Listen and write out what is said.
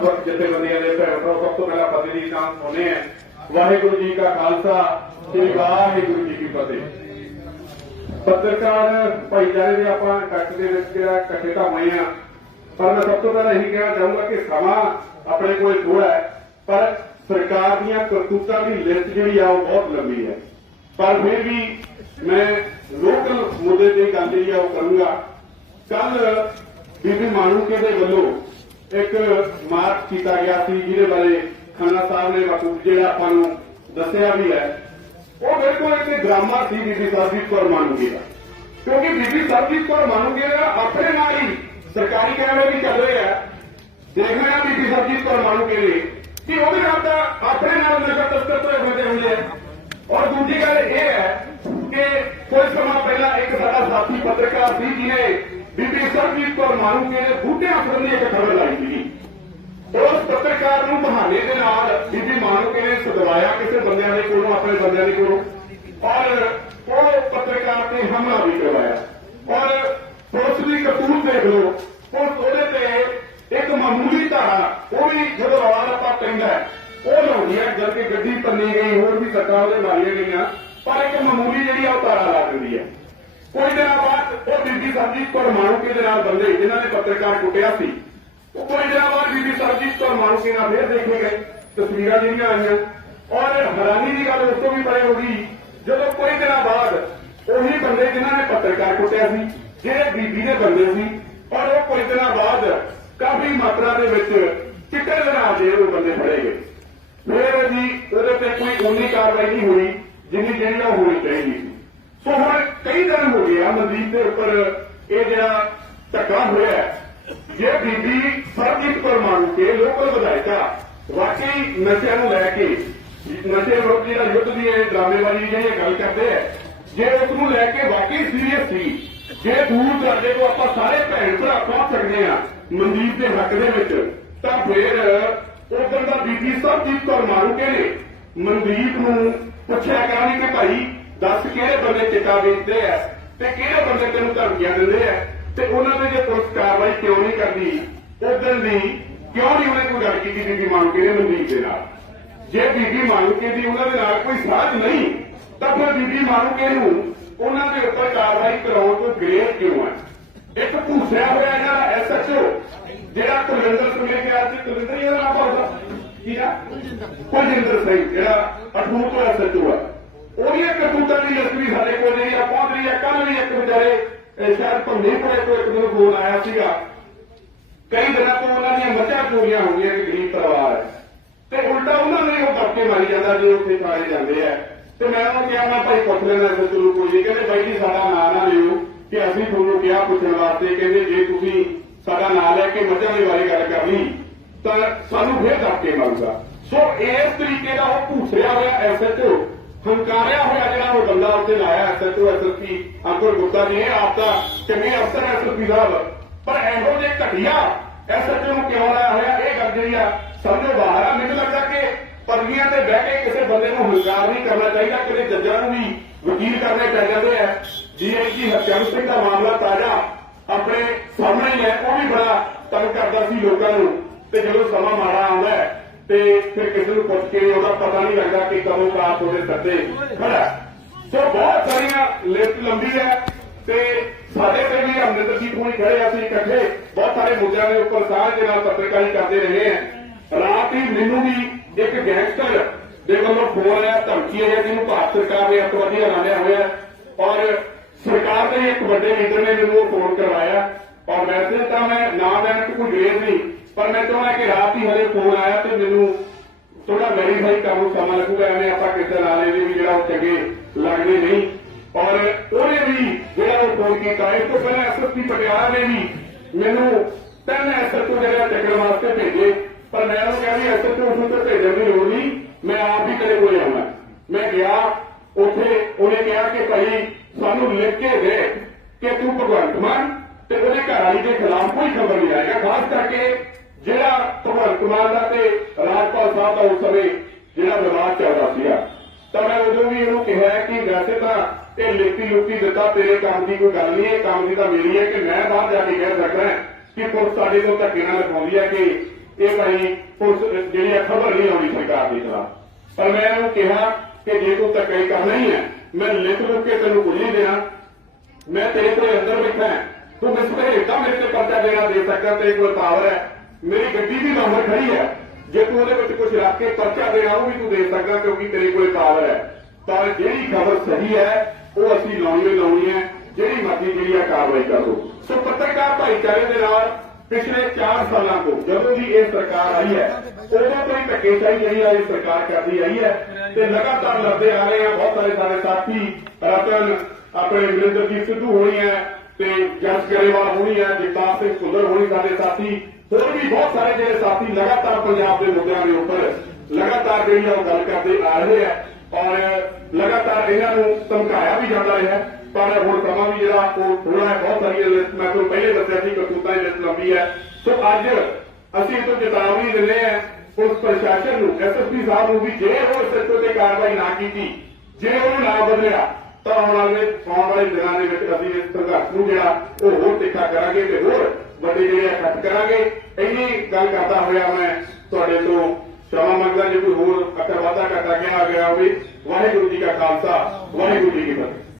ਜਥੇਬੰਦੀਆਂ ਦੇ ਭੈਣ ਭਰਾ ਸਭ ਤੋਂ ਪਹਿਲਾਂ ਫਤਿਹ ਦੀ ਨਾਮ ਸੁਣੇ ਹੈ। ਵਾਹਿਗੁਰੂ ਜੀ ਕਾ ਖਾਲਸਾ ਸ੍ਰੀ ਵਾਹਿਗੁਰੂ ਜੀ ਕੀ ਫਤਿਹ। ਪੱਤਰਕਾਰ ਭਾਈਚਾਰੇ ਦੇ ਆਪਾਂ ਇਕੱਠ ਦੇ ਵਿੱਚ ਜਿਹੜਾ ਇਕੱਠੇ ਤਾਂ ਹੋਏ ਆ ਪਰ ਮੈਂ ਸਭ ਤੋਂ ਪਹਿਲਾਂ ਇਹੀ ਕਹਿਣਾ ਚਾਹੂੰਗਾ ਕਿ ਸਮਾਂ ਆਪਣੇ ਕੋਲ ਥੋੜਾ ਹੈ, ਪਰ ਸਰਕਾਰ ਦੀਆਂ ਕਰਤੂਤਾਂ ਦੀ ਲਿਸਟ ਜਿਹੜੀ ਆ ਉਹ ਬਹੁਤ ਲੰਬੀ ਹੈ। ਪਰ ਫਿਰ ਵੀ ਮੈਂ ਲੋਕਲ ਮੁੱਦੇ ਤੇ ਗੱਲ ਜਿਹੜੀ ਆ ਉਹ ਕਰੂੰਗਾ। ਕੱਲ ਬੀਬੀ ਮਾਨੂਕੇ ਦੇ ਵੱਲੋਂ ਇੱਕ ਮਾਰਚ ਕੀਤਾ ਗਿਆ ਸੀ ਜਿਹਦੇ ਬਾਰੇ ਖਾਨਾ ਸਾਹਿਬ ਨੇ ਬਾਪੂ ਜਿਹੜਾ ਆਪਾਂ ਨੂੰ ਦੱਸਿਆ ਵੀ ਹੈ ਉਹ ਬਿਲਕੁਲ ਇੱਕ ਡਰਾਮਾ ਸੀ ਬੀਬੀ ਸਰਜੀਤ ਕੌਰ ਮਾਨੂਕੇ ਦਾ ਕਿਉਂਕਿ ਬੀਬੀ ਸਰਜੀਤ ਕੌਰ ਮਾਨੂਕੇ ਦਾ ਆਪਣੇ ਨਾਲ ਹੀ ਸਰਕਾਰੀ ਕੈਮਰੇ ਵੀ ਚੱਲ ਰਹੇ ਆ ਦੇਖ ਰਹੇ ਆ ਬੀਬੀ ਸਰਜੀਤ ਕੌਰ ਮਾਨੂਕੇ ਨੇ ਕਿ ਉਹਦੇ ਨਾਲ ਤਾਂ ਆਪਣੇ ਨਾਲ ਨਸ਼ਾ ਤਸਕਰ ਤੋਂ ਹੁੰਦੇ ਹੁੰਦੇ ਆ ਔਰ ਦੂਜੀ ਗੱਲ ਇਹ ਹੈ ਕਿ ਕੁਝ ਸਮਾਂ ਪਹਿਲਾਂ ਇੱਕ ਸਾਡਾ ਸਾਥੀ ਪੱਤਰਕਾਰ ਸੀ ਜਿਹਨੇ ਬੀਬੀ ਸਰਜੀਤ ਕੌਰ ਮਾਨੂਕੇ ਦੇ ਬੂਟਿਆਂ ਸੰਬੰਧੀ ਇੱਕ ਖਬਰ ਲਾਈ ਸੀ ਉਸ ਪੱਤਰਕਾਰ ਨੂੰ ਬਹਾਨੇ ਦੇ ਨਾਲ ਬੀਬੀ ਮਾਨੂਕੇ ਨੇ ਸਦਵਾਇਆ ਕਿਸੇ ਬੰਦਿਆਂ ਦੇ ਕੋਲੋਂ, ਆਪਣੇ ਬੰਦਿਆਂ ਦੇ ਕੋਲੋਂ। ਔਰ ਉਹ ਪੱਤਰਕਾਰ ਤੇ ਹਮਲਾ ਵੀ ਕਰਵਾਇਆ। ਔਰ ਪੁਲਿਸ ਦੀ ਕਰਤੂਤ ਦੇਖ ਲਓ ਪੁਲਿਸ ਉਹਦੇ ਤੇ ਇੱਕ ਮਾਮੂਲੀ ਧਾਰਾ, ਉਹ ਵੀ ਜਦੋਂ ਆਵਾਜ਼ ਆਪਾਂ ਪੈਂਦਾ ਉਹ ਲਾਉਂਦੀ ਹੈ ਜਦ ਕਿ ਗੱਡੀ ਪੰਨੀ ਗਈ, ਹੋਰ ਵੀ ਸੱਟਾਂ ਉਹਦੇ ਮਾਰੀਆਂ ਗਈਆਂ। ਪਰ ਇੱਕ ਮਾਮੂਲੀ ਜਿਹੜੀ ਆ, ਉਹ ਧਾਰਾ ਲਾ ਦਿੰਦੀ ਹੈ। ਕੋਈ ਦਿਨਾਂ ਬਾਅਦ ਉਹ ਬੀਬੀ ਸਰਜੀਤ ਕੌਰ ਮਾਨੂਕੇ ਦੇ ਨਾਲ ਬੰਦੇ, ਜਿਨ੍ਹਾਂ ਨੇ ਪੱਤਰਕਾਰ ਕੁੱਟਿਆ ਸੀ ਉਹ ਕੋਈ ਦਿਨਾਂ ਬਾਅਦ ਬੀਬੀ ਸਰਜੀਤ ਕੌਰ ਮਾਨੂਕੇ ਨਾਲ ਫੇਰ ਦੇਖੇ ਗਏ ਤਸਵੀਰਾਂ ਜਿਹੜੀਆਂ ਆਈਆਂ ਔਰ ਹੈਰਾਨੀ ਦੀ ਗੱਲ ਉਸ ਤੋਂ ਵੀ ਪਰੇ ਹੋ ਗਈ ਜਦੋਂ ਕੋਈ ਦਿਨਾਂ ਬਾਅਦ ਉਹੀ ਬੰਦੇ ਜਿਨ੍ਹਾਂ ਨੇ ਪੱਤਰਕਾਰ ਕੁੱਟਿਆ ਸੀ ਜਿਹੜੇ ਬੀਬੀ ਦੇ ਬੰਦੇ ਸੀ ਔਰ ਉਹ ਕੋਈ ਦਿਨਾਂ ਬਾਅਦ ਕਾਫੀ ਮਾਤਰਾ ਦੇ ਵਿੱਚ ਚਿੱਟੇ ਦੇ ਨਾਲ ਉਹ ਬੰਦੇ ਫੜੇ ਗਏ ਫੇਰ ਜੀ ਉਹਦੇ ਤੇ ਕੋਈ ਉਨੀ ਕਾਰਵਾਈ ਨਹੀਂ ਹੋਈ ਜਿੰਨੀ ਜਿਹੜੀ ਉਹ ਹੋਣੀ ਚਾਹੀਦੀ ਸੀ ਸੋ ਹੁਣ ਕਈ ਦਿਨ ਹੋ ਗਏ ਆ ਮਨਦੀਪ ਦੇ ਉੱਪਰ ਇਹ ਜਿਹੜਾ ਧੱਕਾ ਹੋਇਆ ਜੇ ਬੀਬੀ ਸਰਬਜੀਤ ਕੌਰ ਮੰਨਕੇ ਲੋਕਲ ਵਿਧਾਇਕਾ ਵਾਕਈ ਨਸ਼ਿਆਂ ਨੂੰ ਲੈ ਕੇ, ਨਸ਼ੇ ਵਿਰੁੱਧ ਜਿਹੜਾ ਯੁੱਧ ਦੀ ਇਹ ਡਰਾਮੇਬਾਜ਼ੀ ਜਿਹੜੀ ਗੱਲ ਕਰਦੇ ਆ, ਜੇ ਉਸ ਨੂੰ ਲੈ ਕੇ ਵਾਕਈ ਸੀਰੀਅਸ ਸੀ, ਜੇ ਦੂਰ ਦਰਾਡੇ ਤੋਂ ਆਪਾਂ ਸਾਰੇ ਭੈਣ ਭਰਾ ਪਹੁੰਚ ਸਕਦੇ ਆ ਮਨਦੀਪ ਦੇ ਹੱਕ ਦੇ ਵਿੱਚ, ਤਾਂ ਫਿਰ ਉਦੋਂ ਦਾ ਬੀਬੀ ਸਰਜੀਤ ਕੌਰ ਮਾਰੂਕੇ ਨੇ ਮਨਦੀਪ ਨੂੰ ਪੁੱਛਿਆ ਕਰਾਂਗੇ ਕਿ ਭਾਈ, ਦੱਸ ਕਿਹੜੇ ਬੰਦੇ ਚਿੱਟਾ ਵੇਚਦੇ ਆ ਤੇ ਕਿਹੜੇ ਬੰਦੇ ਤੈਨੂੰ ਧਮਕੀਆਂ ਦਿੰਦੇ ਆ? ਤੇ ਉਹਨਾਂ ਤੇ ਜੇ ਪੁਲਿਸ ਕਾਰਵਾਈ ਕਿਉਂ ਨਹੀਂ ਕਰਨੀ? ਉਦੋਂ ਦੀ ਕਿਉਂ ਨਹੀਂ ਉਹਨੇ ਕੋਈ ਗੱਲ ਕੀਤੀ? ਬੀਬੀ ਮਾਨੂਕੇ ਨੇ ਮਨਦੀਪ ਦੇ ਨਾਲ। ਜੇ ਬੀਬੀ ਮਾਨੂਕੇ ਦੀ ਉਹਨਾਂ ਦੇ ਨਾਲ ਕੋਈ ਸਾਥ ਨਹੀਂ, ਤਾਂ ਫਿਰ ਬੀਬੀ ਮਾਨੂਕੇ ਨੂੰ ਉਹਨਾਂ ਦੇ ਉੱਪਰ ਕਾਰਵਾਈ ਕਰਾਉਣ ਤੋਂ ਗ੍ਰੇਸ ਕਿਉਂ ਹੈ ਇੱਕ ਭੂਸਿਆ ਹੋਇਆ ਜਿਹੜਾ ਐਸਐਚਓ ਜਿਹੜਾ ਕੁਲਵਿੰਦਰ ਸਿੰਘ ਨੇ ਕਿਹਾ ਸੀ, ਕੁਲਵਿੰਦਰ ਇਹਦਾ ਨਾਮ ਪਾਉਂਦਾ ਕੀ ਆ? ਕੁਲਜਿੰਦਰ ਸਿੰਘ, ਜਿਹੜਾ ਅਠੂਰ ਤੋਂ ਐਸਐਚਓ ਹੈ ਉਹਦੀਆਂ ਕਰਤੂਤਾਂ ਦੀ ਲਿਸਟ ਵੀ ਸਾਡੇ ਕੋਲ ਜਿਹੜੀ ਆ, ਪਹੁੰਚ ਰਹੀ ਹੈ ਕੱਲ ਵੀ ਇੱਕ ਵਿਚਾਰੇ ਇਹ ਸ਼ਾਇਦ ਭੰਡੀਪੁਰੇ ਤੋਂ ਇੱਕ ਦਿਨ ਫੋਨ ਆਇਆ ਸੀਗਾ। ਕਈ ਦਿਨਾਂ ਤੋਂ ਉਹਨਾਂ ਦੀਆਂ ਮੱਝਾਂ ਚੋਰੀਆਂ ਹੋ ਗਈਆਂ ਕਿ ਗਰੀਬ ਪਰਿਵਾਰ ਹੈ। ਤੇ ਉਲਟਾ ਉਹਨਾਂ ਨੇ ਉਹ ਧੱਕੇ ਮਾਰੀ ਜਾਂਦਾ ਜੇ, ਉੱਥੇ ਥਾਣੇ ਜਾਂਦੇ ਆ। ਤੇ ਮੈਂ ਉਹਨੂੰ ਕਿਹਾ, ਮੈਂ ਭਾਈ, ਪੁੱਛ ਲੈਣਾ ਫਿਰ ਨੂੰ ਕੋਈ ਨਹੀਂ। ਕਹਿੰਦੇ ਬਾਈ ਜੀ, ਸਾਡਾ ਨਾਂ ਨਾ ਲਿਓ ਕਿ ਅਸੀਂ ਤੁਹਾਨੂੰ ਕਿਹਾ ਪੁੱਛਣ ਵਾਸਤੇ। ਕਹਿੰਦੇ, ਜੇ ਤੁਸੀਂ ਸਾਡਾ ਨਾਂ ਲੈ ਕੇ ਮੱਝਾਂ ਦੇ ਬਾਰੇ ਗੱਲ ਕਰਨੀ, ਤਾਂ ਸਾਨੂੰ ਫਿਰ ਧੱਕੇ ਮਾਰੂਗਾ। ਸੋ ਇਸ ਤਰੀਕੇ ਦਾ ਉਹ ਭੂਸਿਆ ਹੋਇਆ ਐਸਐਚਓ ਹੰਕਾਰਿਆ ਹੋਇਆ ਜਿਹੜਾ ਉਹ ਬੰਦਾ ਉੱਤੇ ਲਾਇਆ ਐਸਐਚਓ ਐਸਐਸਪੀ ਅੰਕੁਰ ਗੁਪਤਾ ਜੀ ਇਹ ਆਪ ਤਾਂ ਚੰਗੇ ਅਫਸਰ ਐਸਐਸਪੀ ਸਾਹਿਬ ਪਰ ਇਹੋ ਜਿਹੇ ਘਟੀਆ ਐਸਐਚਓ ਨੂੰ ਕਿਉਂ ਲਾਇਆ ਹੋਇਆ? ਇਹ ਗੱਲ ਜਿਹੜੀ ਆ ਸਮਝੋ ਬਾਹਰ ਆ ਮੈਨੂੰ ਲੱਗਦਾ ਕਿ ਪਰਵੀਆਂ ਤੇ ਬਹਿ ਕੇ ਕਿਸੇ ਬੰਦੇ ਨੂੰ ਹੰਕਾਰ ਨਹੀਂ ਕਰਨਾ ਚਾਹੀਦਾ ਕਿਤੇ ਜੱਜਾਂ ਨੂੰ ਵੀ ਵਕੀਲ ਕਰਨੇ ਪੈ ਜਾਂਦੇ ਆ। ਕਿ ਹਰਚੰਦ ਸਿੰਘ ਦਾ ਮਾਮਲਾ ਤਾਜ਼ਾ ਆਪਣੇ ਸਾਹਮਣੇ ਹੀ ਹੈ ਉਹ ਵੀ ਬੜਾ ਤੰਗ ਕਰਦਾ ਸੀ ਲੋਕਾਂ ਨੂੰ ਤੇ ਜਦੋਂ ਸਮਾਂ ਮਾੜਾ ਆਉਂਦਾ ਹੈ, ਤੇ ਫਿਰ ਕਿਸੇ ਨੂੰ ਪੁੱਛ ਕੇ ਉਹਦਾ ਪਤਾ ਨਹੀਂ ਲੱਗਦਾ ਕਿ ਕਦੋਂ ਕਾਸ ਤੁਹਾਡੇ ਸੱਦੇ ਖੜਾ ਸੋ ਬਹੁਤ ਸਾਰੀਆਂ ਲਿਸਟ ਲੰਬੀ ਹੈ ਤੇ ਸਾਡੇ ਤੇ ਵੀ ਅਮਰਿੰਦਰ ਅਮਰਿੰਦਰਜੀਤ ਹੋਣੀ ਖੜੇ ਆ, ਅਸੀਂ ਇਕੱਠੇ ਬਹੁਤ ਸਾਰੇ ਮੁੱਦਿਆਂ ਦੇ ਉੱਪਰ ਸਾਰੇ ਦੇ ਨਾਲ ਪੱਤਰਕਾਰੀ ਕਰਦੇ ਰਹੇ ਹਾਂ। ਰਾਤ ਹੀ ਮੈਨੂੰ ਵੀ ਇੱਕ ਗੈਂਗਸਟਰ ਦੇ ਵੱਲੋਂ ਫੋਨ ਆਇਆ, ਧਮਕੀ ਆਇਆ ਜਿਹਨੂੰ ਭਾਰਤ ਸਰਕਾਰ ਨੇ ਅੱਤਵਾਦੀ ਐਲਾਨਿਆ ਹੋਇਆ ਔਰ ਸਰਕਾਰ ਦੇ ਇੱਕ ਵੱਡੇ ਲੀਡਰ ਨੇ ਮੈਨੂੰ ਉਹ ਫੋਨ ਕਰਵਾਇਆ। ਔਰ ਮੈਸੇਜ ਤਾਂ ਮੈਂ ਨਾ ਲੈਣ ਚ ਕੋਈ ਗ੍ਰੇਜ਼ ਨਹੀਂ। ਪਰ ਮੈਂ ਚਾਹੁੰਦਾ ਕਿ ਰਾਤ ਹੀ ਹਲੇ ਫੋਨ ਆਇਆ ਤੇ ਮੈਨੂੰ ਥੋੜਾ ਵੈਰੀਫਾਈ ਕਰਨ ਨੂੰ ਸਮਾਂ ਲੱਗੂਗਾ, ਐਵੇਂ ਆਪਾਂ ਕਿਸੇ ਨਾਲ ਇਹਦੇ ਵੀ ਜਿਹੜਾ ਉਹ ਚੰਗੇ ਲੱਗਦੇ ਨਹੀਂ। ਔਰ ਉਹਨੇ ਵੀ ਜਿਹੜਾ ਉਹ ਫੋਨ ਕੀਤਾ, ਇਸ ਤੋਂ ਪਹਿਲਾਂ ਐਸਐਸਪੀ ਪਟਿਆਲਾ ਨੇ ਵੀ ਮੈਨੂੰ ਤਿੰਨ ਐਸਐਸਪੀ ਜਿਹੜਾ ਚੱਕਰ ਵਾਸਤੇ ਭੇਜੇ, ਪਰ ਮੈਂ ਉਹਨੂੰ ਕਿਹਾ ਵੀ ਐਸਐਸਪੀ ਨੂੰ ਤਾਂ ਭੇਜਣ ਦੀ ਲੋੜ ਨਹੀਂ, ਮੈਂ ਆਪ ਹੀ ਕਦੇ ਕੋਲ ਆਉਣਾ। ਮੈਂ ਗਿਆ, ਉੱਥੇ ਉਹਨੇ ਕਿਹਾ ਕਿ ਭਾਈ ਸਾਨੂੰ ਲਿਖ ਕੇ ਦੇ ਕਿ ਤੂੰ ਭਗਵੰਤ ਮਾਨ ਤੇ ਉਹਦੇ ਘਰ ਵਾਲੀ ਦੇ ਖਿਲਾਫ ਕੋਈ ਖਬਰ ਨਹੀਂ ਆਏਗਾ, ਖਾਸ ਕਰਕੇ ਜਿਹੜਾ ਭਗਵੰਤ ਮਾਨ ਦਾ ਤੇ ਰਾਜਪਾਲ ਸਾਹਿਬ ਦਾ ਉਸ ਸਮੇਂ ਜਿਹੜਾ ਵਿਵਾਦ ਚੱਲਦਾ ਸੀਗਾ, ਤਾਂ ਮੈਂ ਉਦੋਂ ਵੀ ਇਹਨੂੰ ਕਿਹਾ ਕਿ ਵੈਸੇ ਤਾਂ ਇਹ ਲਿਖਤੀ ਲੁਕਤੀ ਦਿੱਤਾ, ਤੇਰੇ ਕੰਮ ਦੀ ਕੋਈ ਗੱਲ ਨਹੀਂ ਇਹ ਕੰਮ ਦੀ ਤਾਂ ਮੇਰੀ ਹੈ ਕਿ ਮੈਂ ਬਾਹਰ ਜਾ ਕੇ ਕਹਿ ਸਕਦਾ ਕਿ ਪੁਲਿਸ ਸਾਡੇ ਤੋਂ ਧੱਕੇ ਨਾਲ ਲਿਖਾਉਂਦੀ ਹੈ ਕਿ ਇਹ ਭਾਈ ਪੁਲਿਸ, ਜਿਹੜੀ ਆ ਖਬਰ ਨਹੀਂ ਆਉਣੀ ਸਰਕਾਰ ਦੀ ਖਿਲਾਫ ਪਰ ਮੈਂ ਇਹਨੂੰ ਕਿਹਾ ਕਿ ਜੇ ਤੂੰ ਧੱਕਾ ਹੀ ਕਰਨਾ ਹੀ ਹੈ, ਮੈਂ ਲਿਖ ਲੁਕ ਕੇ ਤੈਨੂੰ ਕੁਝ ਨਹੀਂ ਦੇਣਾ। ਮੈਂ ਤੇਰੇ ਕੋਲ ਅੰਦਰ ਬੈਠਾ ਤੂੰ ਮਿਸ ਤੇ ਮੇਰੇ ਤੇ ਪਰਚਾ ਦੇਣਾ ਦੇ ਸਕਦਾ, ਤੇਰੇ ਕੋਲ ਪਾਵਰ ਹੈ। ਮੇਰੀ ਗੱਡੀ ਵੀ ਲਾਹੌਰ ਖੜੀ ਹੈ। ਜੇ ਤੂੰ ਉਹਦੇ ਵਿੱਚ ਕੁਝ ਰੱਖ ਕੇ ਪਰਚਾ ਦੇਣਾ ਉਹ ਵੀ ਤੂੰ ਦੇ ਸਕਦਾ ਕਿਉਂਕਿ ਤੇਰੇ ਕੋਲ ਪਾਵਰ ਹੈ। ਤਾਂ ਜਿਹੜੀ ਖਬਰ ਸਹੀ ਹੈ, ਉਹ ਅਸੀਂ ਲਾਉਣੀ ਹੀ ਲਾਉਣੀ ਹੈ। ਜਿਹੜੀ ਮਰਜ਼ੀ ਜਿਹੜੀ ਆ ਕਾਰਵਾਈ ਕਰ ਸੋ ਪੱਤਰਕਾਰ ਭਾਈਚਾਰੇ ਦੇ ਨਾਲ ਪਿਛਲੇ 4 ਸਾਲਾਂ ਤੋਂ ਜਦੋਂ ਦੀ ਇਹ ਸਰਕਾਰ ਆਈ ਹੈ, ਉਦੋਂ ਤੋਂ ਹੀ ਧੱਕੇਸ਼ਾਹੀ ਜਿਹੜੀ ਆ ਇਹ ਸਰਕਾਰ ਕਰਦੀ ਆਈ ਹੈ ਤੇ ਲਗਾਤਾਰ ਲੜਦੇ ਆ ਰਹੇ ਆ। ਬਹੁਤ ਸਾਰੇ ਸਾਡੇ ਸਾਥੀ, ਰਤਨ, ਆਪਣੇ ਵਿਰਿੰਦਰਜੀਤ ਸਿੱਧੂ ਹੋਣੀ ਹੈ ਤੇ ਜਸ ਗਰੇਵਾਲ ਹੋਣੀ ਹੈ, ਜਗਤਾਰ ਸਿੰਘ ਸੁੰਦਰ ਹੋਣੀ ਸਾਡੇ ਸਾਥੀ। ਹੋਰ ਵੀ ਬਹੁਤ ਸਾਰੇ ਜਿਹੜੇ ਸਾਥੀ ਲਗਾਤਾਰ ਪੰਜਾਬ ਦੇ ਮੁੱਦਿਆਂ ਦੇ ਉੱਪਰ ਲਗਾਤਾਰ ਜਿਹੜੀ ਉਹ ਗੱਲ ਕਰਦੇ ਆ ਰਹੇ ਆ, ਔਰ ਲਗਾਤਾਰ ਇਹਨਾਂ ਨੂੰ ਧਮਕਾਇਆ ਵੀ ਜਾਂਦਾ ਰਿਹਾ, ਪਰ ਹੁਣ ਸਮਾਂ ਵੀ ਜਿਹੜਾ ਉਹ ਥੋੜਾ ਹੈ ਬਹੁਤ ਸਾਰੀਆਂ ਲਿਸਟ, ਮੈਂ ਤੁਹਾਨੂੰ ਪਹਿਲੇ ਦੱਸਿਆ ਸੀ ਕਰਤੂਤਾਂ ਦੀ ਲਿਸਟ ਲੰਬੀ ਹੈ। ਸੋ ਅੱਜ ਅਸੀਂ ਇਹ ਚੇਤਾਵਨੀ ਦਿੰਦੇ ਹਾਂ, ਪੁਲਿਸ ਪ੍ਰਸ਼ਾਸਨ ਨੂੰ ਐਸਐਸਪੀ ਸਾਹਿਬ ਨੂੰ ਵੀ ਜੇ ਉਹ ਇਸ ਤੇ ਕਾਰਵਾਈ ਨਾ ਕੀਤੀ, ਜੇ ਉਹਨੂੰ ਨਾ ਬਦਲਿਆ, ਤਾਂ ਆਉਣ ਵਾਲੇ ਆਉਣ ਵਾਲੇ ਦਿਨਾਂ ਦੇ ਵਿੱਚ ਅਸੀਂ ਇਸ ਸੰਘਰਸ਼ ਨੂੰ ਜਿਹੜਾ ਉਹ ਹੋਰ ਤਿੱਖਾ ਕਰਾਂਗੇ ਤੇ ਹੋਰ ਵੱਡੇ ਜਿਹੜੇ ਕਰਾਂਗੇ। ਇੰਨੀ ਗੱਲ ਕਰਦਾ ਹੋਇਆ ਮੈਂ ਤੁਹਾਡੇ ਤੋਂ। ਸ਼ਾਮਾ ਮੰਗਦਾ ਜੇ ਕੋਈ ਹੋਰ ਅੱਖਰ ਵਾਧਾ ਕਰਦਾ ਗਿਆ ਗਿਆ ਹੋਵੇ ਵਾਹਿਗੁਰੂ ਜੀ ਕਾ ਖਾਲਸਾ, ਵਾਹਿਗੁਰੂ ਜੀ ਕੀ ਫਤਿਹ।